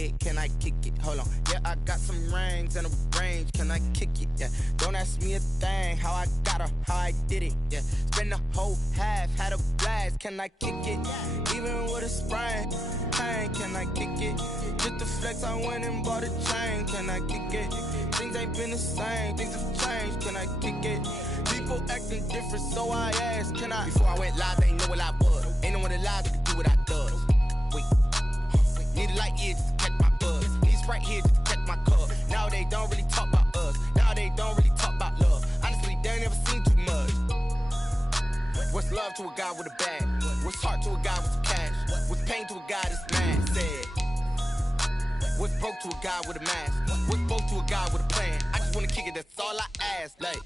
did, can I kick it? Hold on, yeah, I got some rings and a range, can I kick it? Yeah, don't ask me a thing, how I got her, how I did it. Yeah, spend the whole half, had a blast, can I kick it? Even with a sprain, pain, can I kick it? Just the flex, I went and bought a chain, can I kick it? Things ain't been the same, things have changed, can I kick it? People acting different, so I asked, can I? Before I went live, they ain't know what I was. Ain't no one alive that could do what I does. Wait, need a light here just to catch my buzz. Need Sprite here just to catch my cup. Now they don't really talk about us. Now they don't really talk about love. Honestly, they ain't never seen too much. What's love to a guy with a bag? What's heart to a guy with some cash? What's pain to a guy that's mad? Said. What's broke to a guy with a mask? What's broke to a guy with a plan? I just wanna kick it, that's all I ask. Like,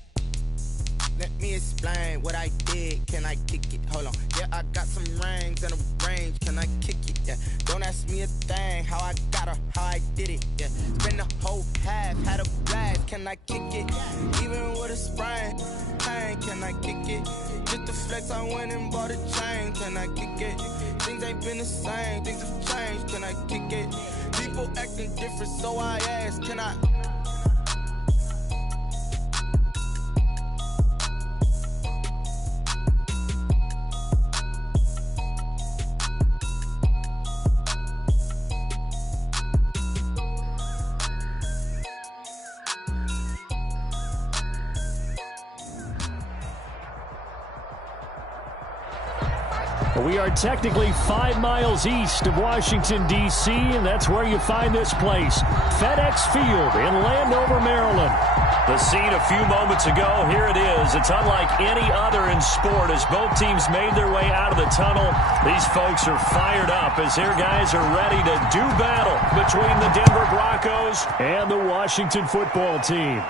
let me explain what I did. Can I kick it? Hold on. Yeah, I got some rings and a range. Can I kick it? Yeah. Don't ask me a thing. How I got her, how I did it. Yeah. Spend the whole half, had a blast. Can I kick it? Even with a sprain, pain. Can I kick it? Just the flex, I went and bought a chain. Can I kick it? Things ain't been the same. Things have changed. Can I kick it? People acting different, so I ask. Can I? We are technically 5 miles east of Washington, D.C., and that's where you find this place, FedEx Field in Landover, Maryland. The scene a few moments ago, here it is. It's unlike any other in sport as both teams made their way out of the tunnel. These folks are fired up as their guys are ready to do battle between the Denver Broncos and the Washington football team.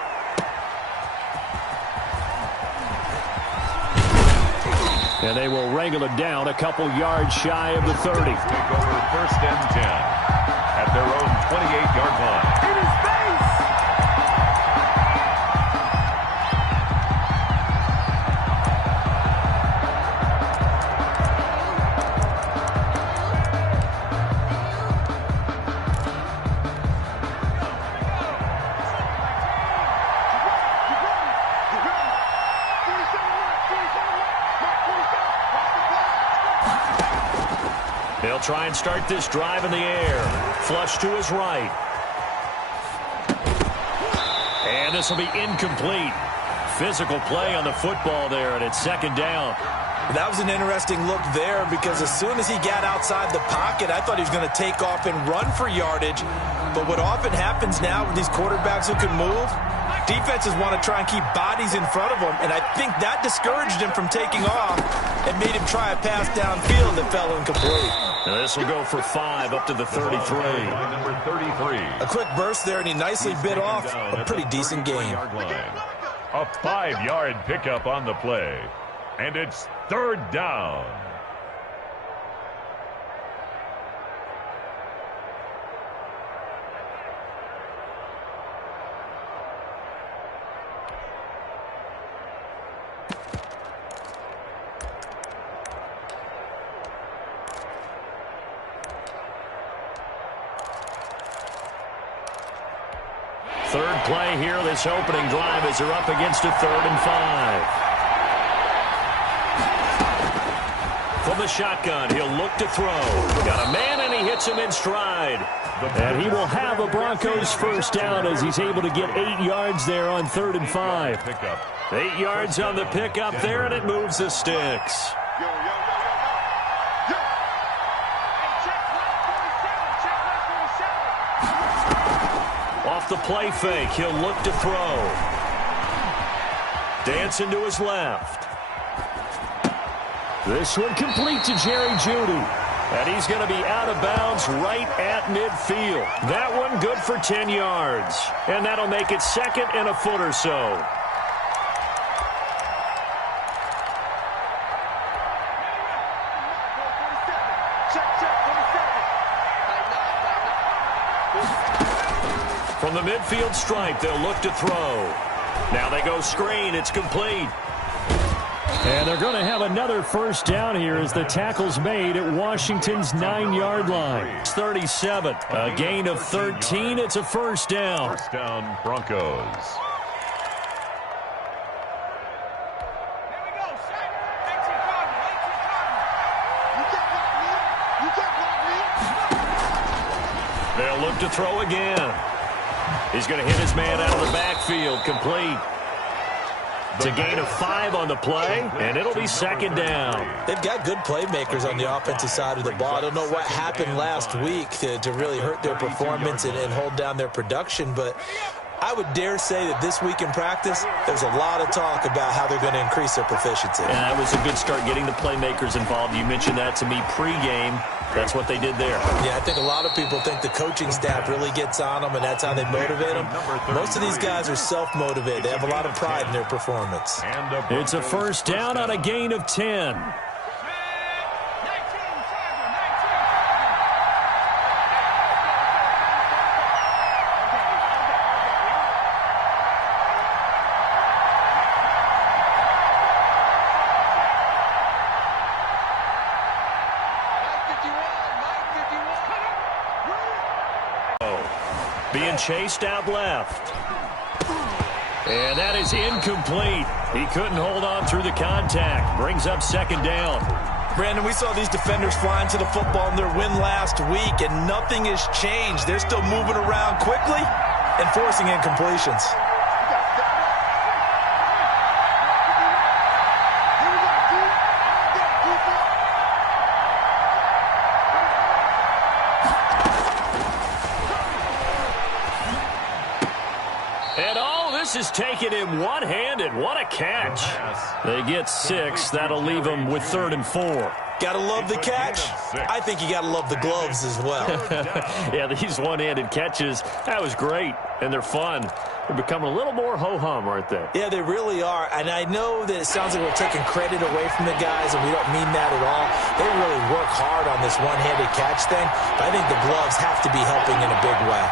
And they will wrangle it down a couple yards shy of the 30. Take over 1st and 10 at their own 28-yard line. In his face! They'll try and start this drive in the air. Flush to his right. And this will be incomplete. Physical play on the football there, and it's 2nd down. That was an interesting look there because as soon as he got outside the pocket, I thought he was going to take off and run for yardage. But what often happens now with these quarterbacks who can move, defenses want to try and keep bodies in front of them, and I think that discouraged him from taking off and made him try a pass downfield that fell incomplete. Now this will go for 5 up to the 33. Number 33. A quick burst there, and he nicely bit off a pretty decent game. A 5-yard pickup on the play, and it's 3rd down. Third play here, this opening drive as they're up against a 3rd and 5. From the shotgun, he'll look to throw. Got a man, and he hits him in stride. And he will have a Broncos first down as he's able to get 8 yards there on 3rd and 5. 8 yards on the pickup there, and it moves the sticks. Off the play fake, he'll look to throw. Dancing to his left. This one complete to Jerry Jeudy. And he's going to be out of bounds right at midfield. That one good for 10 yards. And that'll make it 2nd and a foot or so. From the midfield stripe, they'll look to throw. Now they go screen. It's complete. And they're going to have another first down here as the tackle's made at Washington's 9-yard line. It's 37. A gain of 13. It's a first down. First down, Broncos. They'll look to throw again. He's going to hit his man out of the backfield. Complete. It's a gain of 5 on the play, and it'll be second down. They've got good playmakers on the offensive side of the ball. I don't know what happened last week to really hurt their performance and hold down their production, but I would dare say that this week in practice, there's a lot of talk about how they're going to increase their proficiency. And that was a good start getting the playmakers involved. You mentioned that to me pregame. That's what they did there. Yeah, I think a lot of people think the coaching staff really gets on them, and that's how they motivate them. Most of these guys are self-motivated. They have a lot of pride in their performance. It's a first down on a gain of 10. Being chased out left. And that is incomplete. He couldn't hold on through the contact. Brings up second down. Brandon, we saw these defenders flying to the football in their win last week, and nothing has changed. They're still moving around quickly and forcing incompletions. Is taken in one-handed. What a catch. They get 6. That'll leave them with 3rd and 4. Gotta love the catch. I think you gotta love the gloves as well. Yeah, these one-handed catches, that was great, and they're fun. They're becoming a little more ho-hum, aren't they? Yeah, they really are, and I know that it sounds like we're taking credit away from the guys, and we don't mean that at all. They really work hard on this one-handed catch thing, but I think the gloves have to be helping in a big way.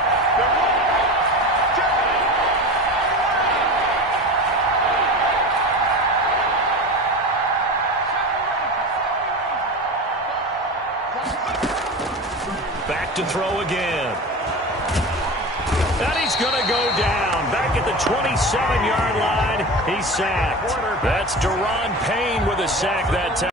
To throw again. And he's going to go down. Back at the 27-yard line. He's sacked. That's Deron Payne with a sack that time.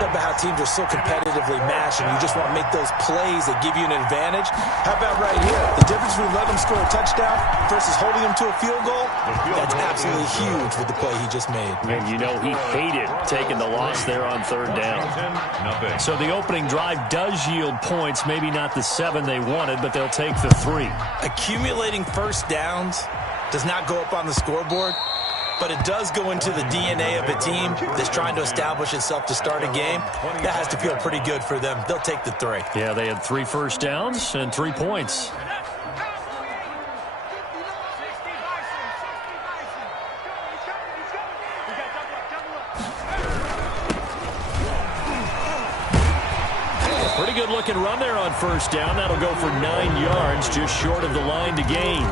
About how teams are so competitively matched and you just want to make those plays that give you an advantage. How about right here? The difference between letting them score a touchdown versus holding them to a field goal, that's absolutely huge with the play he just made. And you know he hated taking the loss there on 3rd down. So the opening drive does yield points, maybe not the 7 they wanted, but they'll take the 3. Accumulating first downs does not go up on the scoreboard, but it does go into the DNA of a team that's trying to establish itself to start a game. That has to feel pretty good for them. They'll take the 3. Yeah, they had 3 first downs and 3 points. Pretty good looking run there on first down. That'll go for 9 yards, just short of the line to gain.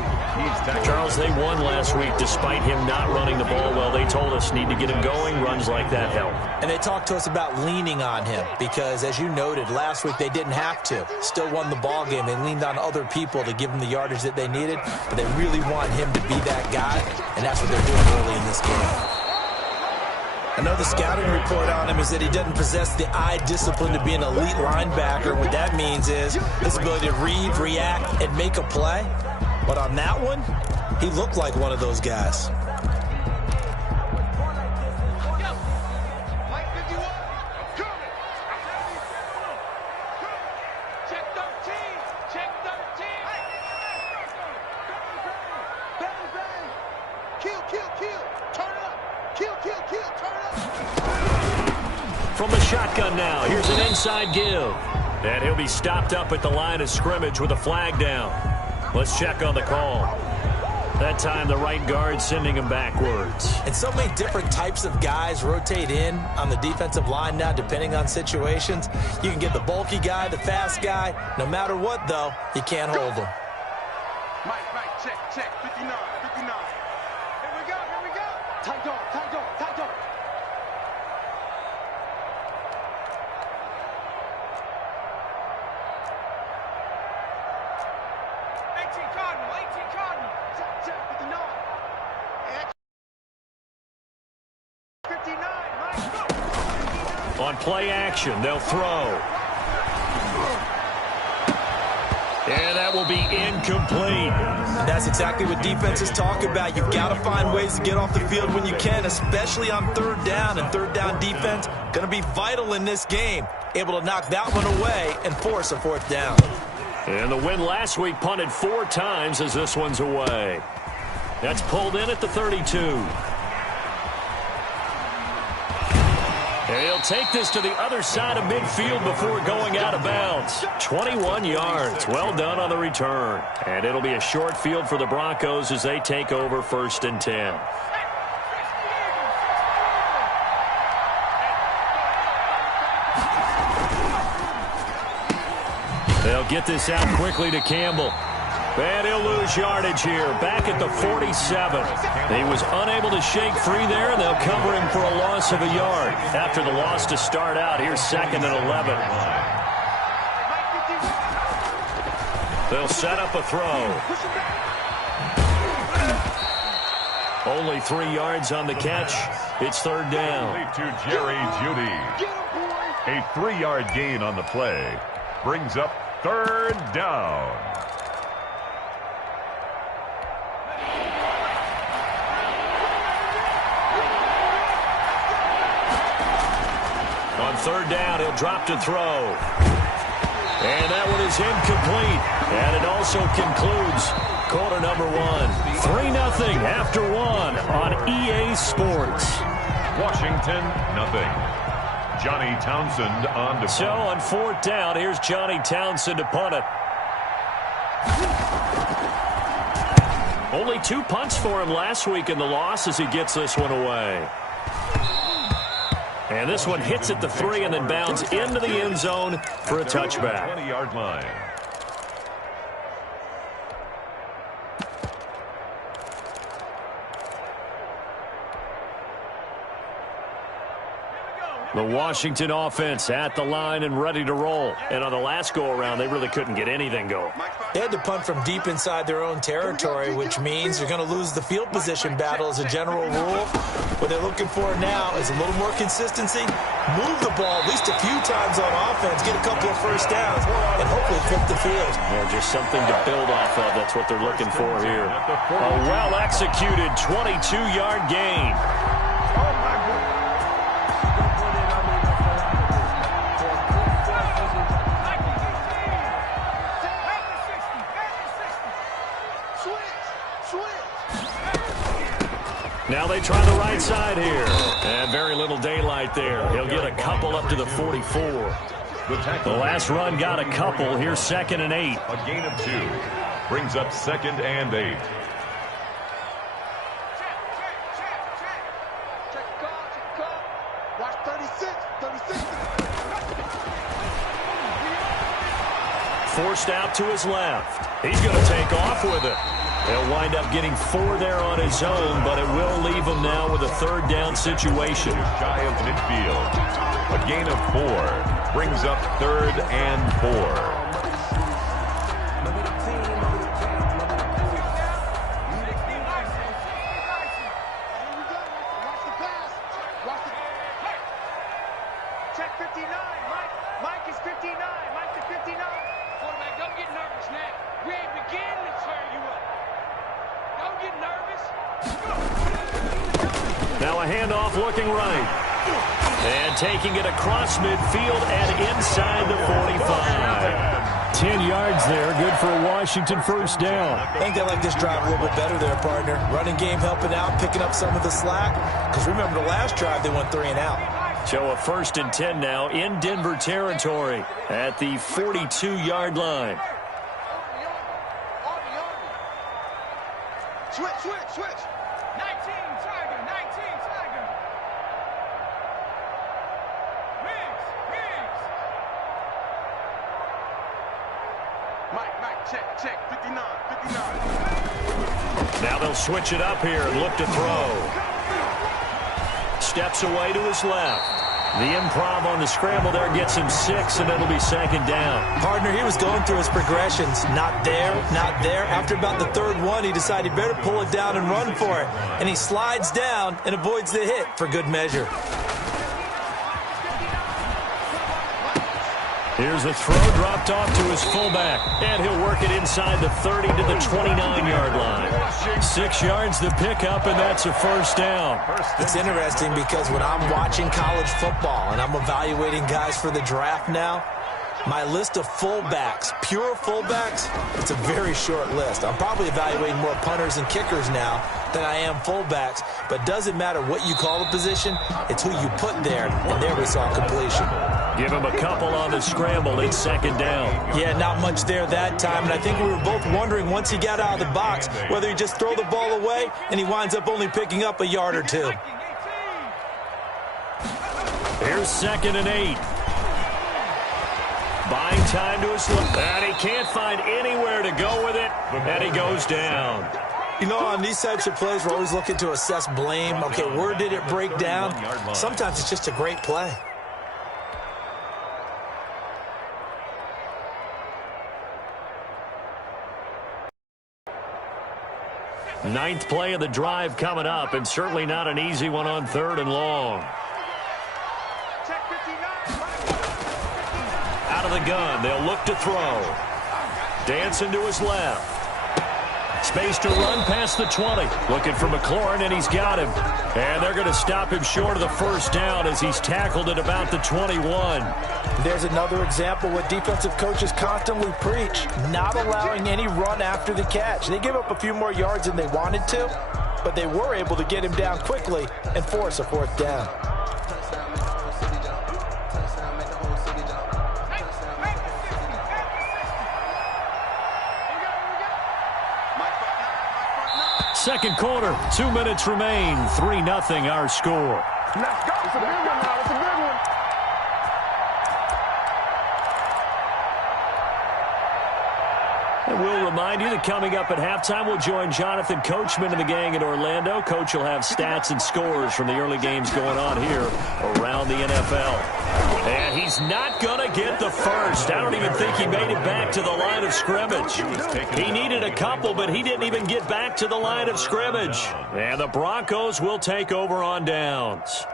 Charles, they won last week despite him not running the ball well. They told us need to get him going. Runs like that help. And they talked to us about leaning on him because, as you noted, last week they didn't have to. Still won the ball game. They leaned on other people to give them the yardage that they needed, but they really want him to be that guy, and that's what they're doing early in this game. I know the scouting report on him is that he doesn't possess the eye discipline to be an elite linebacker. What that means is his ability to read, react, and make a play. But on that one, he looked like one of those guys. From the shotgun now, here's an inside give. And he'll be stopped up at the line of scrimmage with a flag down. Let's check on the call. That time the right guard sending him backwards. And so many different types of guys rotate in on the defensive line now depending on situations. You can get the bulky guy, the fast guy. No matter what, though, you can't hold them. Mike, check, 59. Here we go. Tight dog. On play action, they'll throw. And that will be incomplete. And that's exactly what defenses talk about. You've got to find ways to get off the field when you can, especially on third down. And third down defense going to be vital in this game. Able to knock that one away and force a fourth down. And the win last week punted 4 times as this one's away. That's pulled in at the 32. He'll take this to the other side of midfield before going out of bounds. 21 yards. Well done on the return. And it'll be a short field for the Broncos as they take over 1st and 10. They'll get this out quickly to Campbell. And he'll lose yardage here, back at the 47. He was unable to shake free there, and they'll cover him for a loss of a yard. After the loss to start out, here's 2nd and 11. They'll set up a throw. Only 3 yards on the catch. It's 3rd down. To Jerry Jeudy. A 3-yard gain on the play brings up 3rd down. On 3rd down, he'll drop to throw. And that one is incomplete. And it also concludes quarter number 1. 3-0 after 1 on EA Sports. Washington, 0. Johnny Townsend on to punt. So on 4th down, here's Johnny Townsend to punt it. Only 2 punts for him last week in the loss as he gets this one away. And this one hits at the 3 and then bounds into the end zone for a touchback. 20-yard line. The Washington offense at the line and ready to roll. And on the last go-around, they really couldn't get anything going. They had to punt from deep inside their own territory, which means they're going to lose the field position battle as a general rule. What they're looking for now is a little more consistency, move the ball at least a few times on offense, get a couple of first downs, and hopefully flip the field. Yeah, just something to build off of. That's what they're looking for here. A well-executed 22-yard gain. Now they try the right side here. And very little daylight there. He'll get a couple up to the 44. The last run got a couple. Here's 2nd and 8. A gain of 2. Brings up 2nd and 8. Watch 36. Forced out to his left. He's going to take off with it. He'll wind up getting 4 there on his own, but it will leave him now with a 3rd down situation. Shy of midfield. A gain of 4 brings up 3rd and 4. Check 59. Mike is 59. Mike is 59. Quarterback, don't get nervous now. We ain't beginning to turn you up. Don't get nervous. Now a handoff looking right. And taking it across midfield and inside the 45. 10 yards there. Good for a Washington 1st down. I think they like this drive a little bit better there, partner. Running game helping out, picking up some of the slack. Because remember the last drive, they went 3 and out. So a 1st and 10 now in Denver territory at the 42-yard line. Switch. 19, Tiger. Riggs. Mike, check. 59. Now they'll switch it up here and look to throw. Steps away to his left. The improv on the scramble there gets him 6, and it'll be second down. Partner, he was going through his progressions. Not there, not there. After about the third one, he decided he better pull it down and run for it. And he slides down and avoids the hit for good measure. Here's a throw dropped off to his fullback, and he'll work it inside the 30 to the 29-yard line. 6 yards the pickup, and that's a first down. It's interesting because when I'm watching college football and I'm evaluating guys for the draft now, my list of fullbacks, pure fullbacks, it's a very short list. I'm probably evaluating more punters and kickers now than I am fullbacks, but it doesn't matter what you call the position, it's who you put there, and there we saw completion. Give him a couple on the scramble. It's second down. Yeah, not much there that time, and I think we were both wondering once he got out of the box whether he just throw the ball away and he winds up only picking up a yard or two. Here's 2nd and 8. Buying time to his left, and he can't find anywhere to go with it, and he goes down. You know, on these types of plays, we're always looking to assess blame. Okay, where did it break down? Sometimes it's just a great play. Ninth play of the drive coming up, and certainly not an easy one on 3rd and long. Out of the gun, they'll look to throw. Dancing to his left. Space to run past the 20. Looking for McLaurin, and he's got him. And they're going to stop him short of the first down as he's tackled at about the 21. There's another example what defensive coaches constantly preach, not allowing any run after the catch. They give up a few more yards than they wanted to, but they were able to get him down quickly and force a 4th down. Second quarter, 2 minutes remain. 3-0 our score. Let's go. It's a big one now. It's a big one. And we'll remind you that coming up at halftime, we'll join Jonathan Coachman and the gang in Orlando. Coach will have stats and scores from the early games going on here around the NFL. And he's not going to get the first. I don't even think he made it back to the line of scrimmage. He needed a couple, but he didn't even get back to the line of scrimmage. And the Broncos will take over on downs.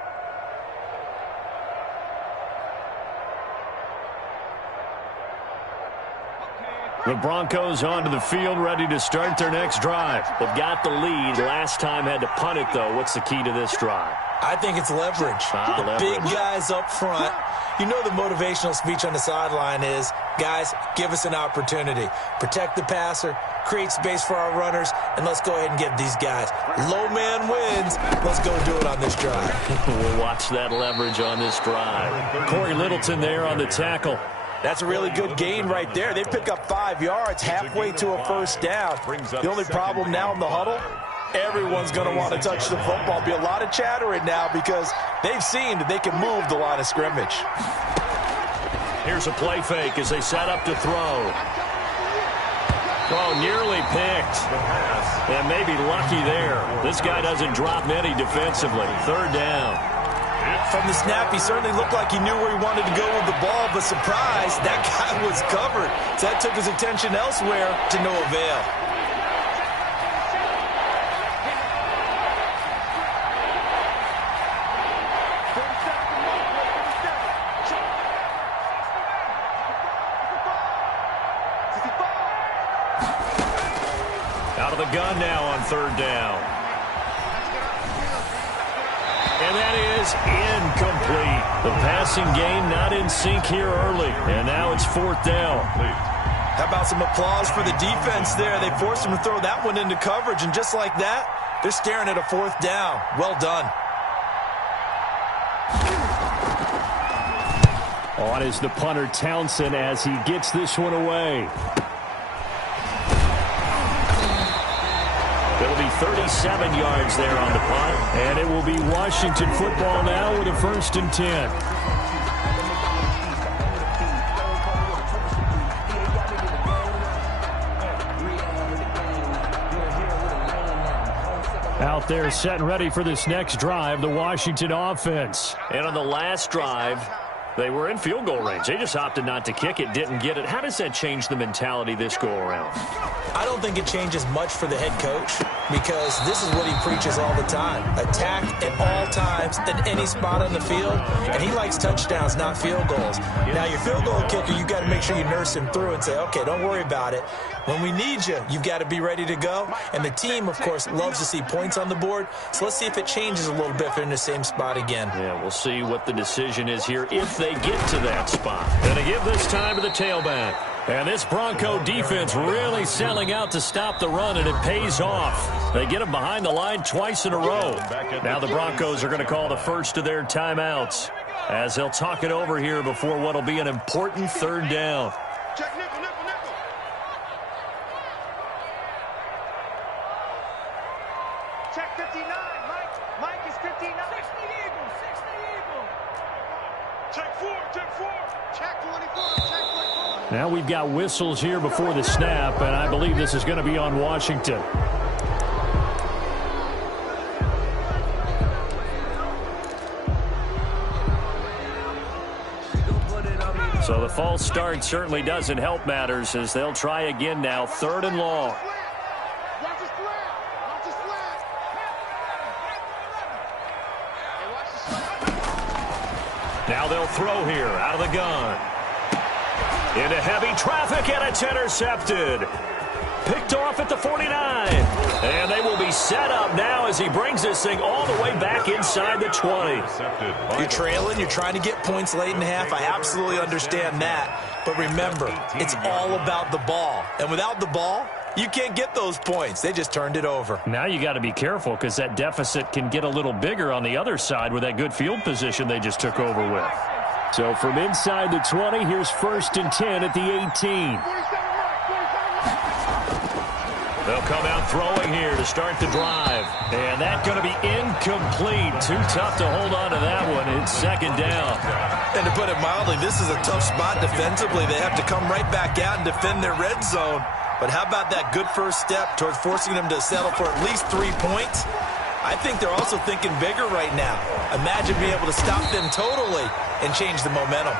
The Broncos onto the field, ready to start their next drive. They've got the lead. Last time had to punt it, though. What's the key to this drive? I think it's leverage. The big guys up front. You know the motivational speech on the sideline is, guys, give us an opportunity. Protect the passer, create space for our runners, and let's go ahead and give these guys. Low man wins. Let's go do it on this drive. We'll watch that leverage on this drive. Corey Littleton there on the tackle. That's a really good gain right there. They pick up 5 yards halfway to a first down. The only problem now in the huddle, everyone's going to want to touch the football. Be a lot of chattering now because they've seen that they can move the line of scrimmage. Here's a play fake as they set up to throw. Oh, nearly picked. And maybe lucky there. This guy doesn't drop many defensively. 3rd down. From the snap, he certainly looked like he knew where he wanted to go with the ball, but surprise, that guy was covered. So that took his attention elsewhere to no avail. Out of the gun now on 3rd down. And that is incomplete. The passing game not in sync here early. And now it's 4th down. How about some applause for the defense there? They forced him to throw that one into coverage, and just like that, they're staring at a 4th down. Well done. On is the punter Townsend as he gets this one away. It'll be 37 yards there on the punt. And it will be Washington football now with a 1st and 10. Out there set and ready for this next drive, the Washington offense. And on the last drive, they were in field goal range. They just opted not to kick it, didn't get it. How does that change the mentality this go-around? I don't think it changes much for the head coach because this is what he preaches all the time. Attack at all times in any spot on the field, and he likes touchdowns, not field goals. Now, your field goal kicker, you've got to make sure you nurse him through and say, okay, don't worry about it. When we need you, you've got to be ready to go. And the team, of course, loves to see points on the board. So let's see if it changes a little bit if they're in the same spot again. Yeah, we'll see what the decision is here if they get to that spot. Going to give this time to the tailback. And this Bronco defense really selling out to stop the run, and it pays off. They get him behind the line twice in a row. Now the Broncos are going to call the first of their timeouts as they'll talk it over here before what will be an important third down. Check nickel, nickel, nickel. Check 59. Mike is 59. 60 Eagle, 60 Eagle. Check 4, check 4. Check 24, check 24. Now we've got whistles here before the snap, and I believe this is going to be on Washington. So the false start certainly doesn't help matters as they'll try again now, 3rd and long. Now they'll throw here out of the gun. Into heavy traffic, and it's intercepted. Picked off at the 49. And they will be set up now as he brings this thing all the way back inside the 20. You're trailing. You're trying to get points late in the half. I absolutely understand that. But remember, it's all about the ball. And without the ball, you can't get those points. They just turned it over. Now you got to be careful because that deficit can get a little bigger on the other side with that good field position they just took over with. So from inside the 20, here's 1st and 10 at the 18. They'll come out throwing here to start the drive. And that's going to be incomplete. Too tough to hold on to that one. It's 2nd down. And to put it mildly, this is a tough spot defensively. They have to come right back out and defend their red zone. But how about that good first step towards forcing them to settle for at least 3 points? I think they're also thinking bigger right now. Imagine being able to stop them totally and change the momentum.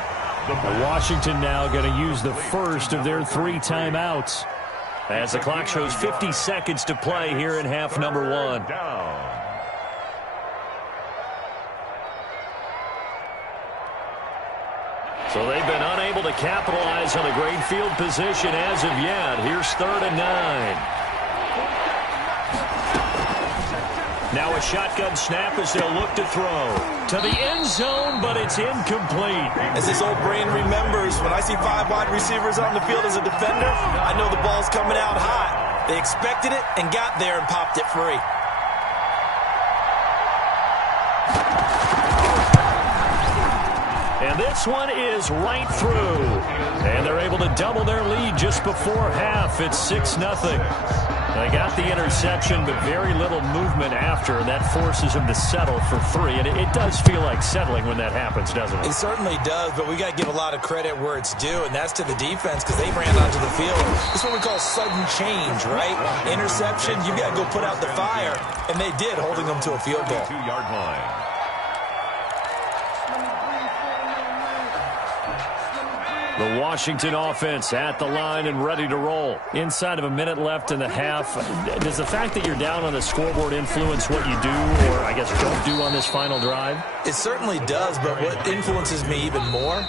Washington now going to use the first of their 3 timeouts as the clock shows 50 seconds to play here in half number 1. So they've been unable to capitalize on a great field position as of yet. Here's 3rd and 9. Now a shotgun snap as they'll look to throw. To the end zone, but it's incomplete. As this old brain remembers, when I see 5 wide receivers on the field as a defender, I know the ball's coming out hot. They expected it and got there and popped it free. And this one is right through. And they're able to double their lead just before half. It's 6-0. They got the interception, but very little movement after, and that forces them to settle for 3. And it does feel like settling when that happens, doesn't it? It certainly does, but we got to give a lot of credit where it's due, and that's to the defense because they ran onto the field. This is what we call sudden change, right? Interception, you got to go put out the fire, and they did, holding them to a field goal. 2-yard line. The Washington offense at the line and ready to roll. Inside of a minute left in the half, does the fact that you're down on the scoreboard influence what you do, or I guess don't do on this final drive? It certainly does, but what influences me even more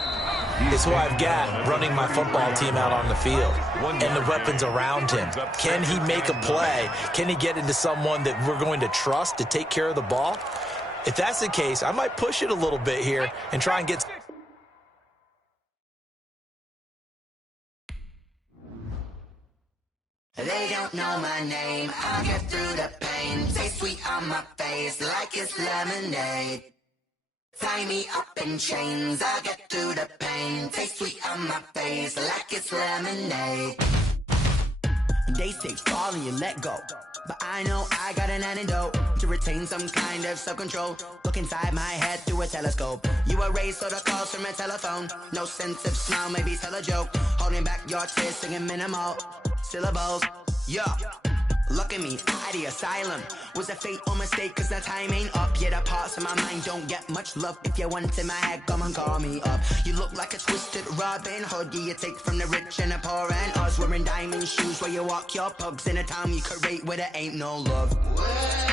is who I've got running my football team out on the field and the weapons around him. Can he make a play? Can he get into someone that we're going to trust to take care of the ball? If that's the case, I might push it a little bit here and try and get... They don't know my name, I'll get through the pain. Taste sweet on my face like it's lemonade. Tie me up in chains, I'll get through the pain. Taste sweet on my face like it's lemonade. They say fall and you let go, but I know I got an antidote to retain some kind of self-control. Look inside my head through a telescope. You erase all the calls from a telephone. No sense of smile, maybe tell a joke. Holding back your tears, singing minimal syllables. Yeah, Look at me, out of the asylum. Was a fate or mistake, cause the time ain't up. Yet the parts of my mind don't get much love. If you want in my head, come and call me up. You look like a twisted Robin Hood. You take from the rich and the poor and us. Wearing diamond shoes while you walk your pugs in a town you create where there ain't no love.